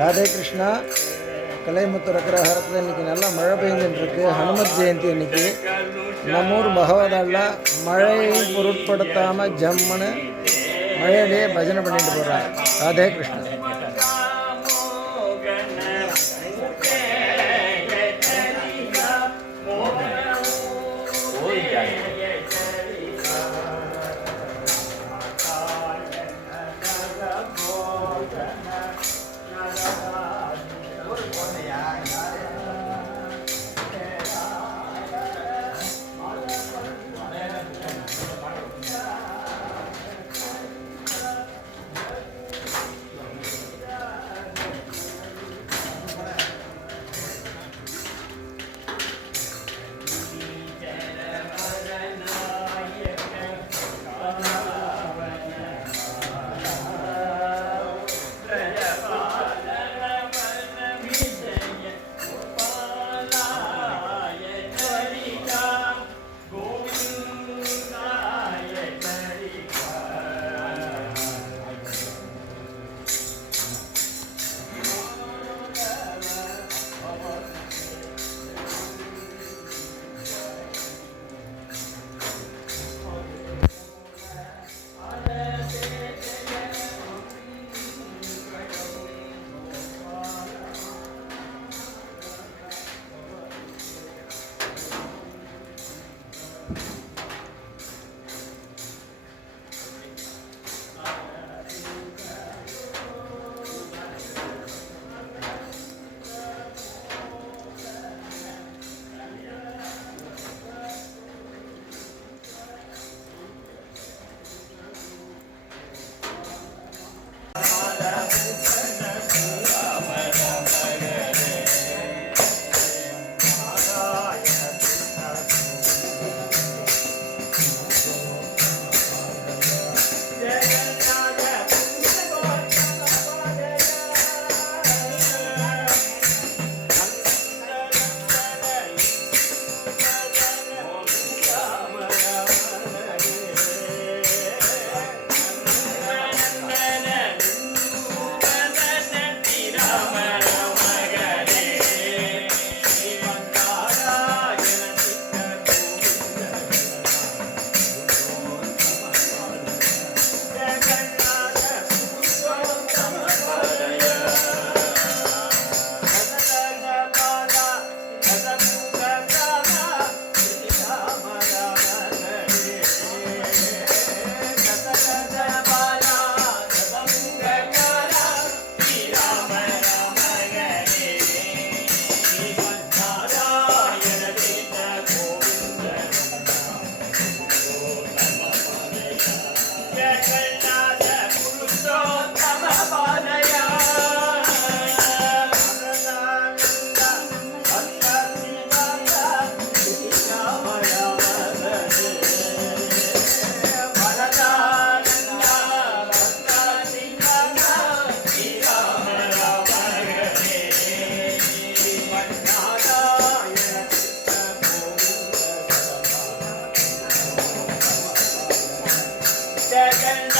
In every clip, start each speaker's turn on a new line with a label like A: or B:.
A: ராதே கிருஷ்ணா. கலைமுத்து அக்ரஹாரத்தில் இன்றைக்கி நல்லா மழை பெய்ஞ்சுட்டு இருக்கு ஹனுமத் ஜெயந்தி இன்னைக்கு. நம்மூர் பகவதால மழையை பொருட்படுத்தாமல் ஜம்முன்னு மழையிலேயே பஜனை பண்ணிட்டு போகிறாங்க ராதே கிருஷ்ணா. Yeah.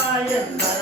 A: பாரதே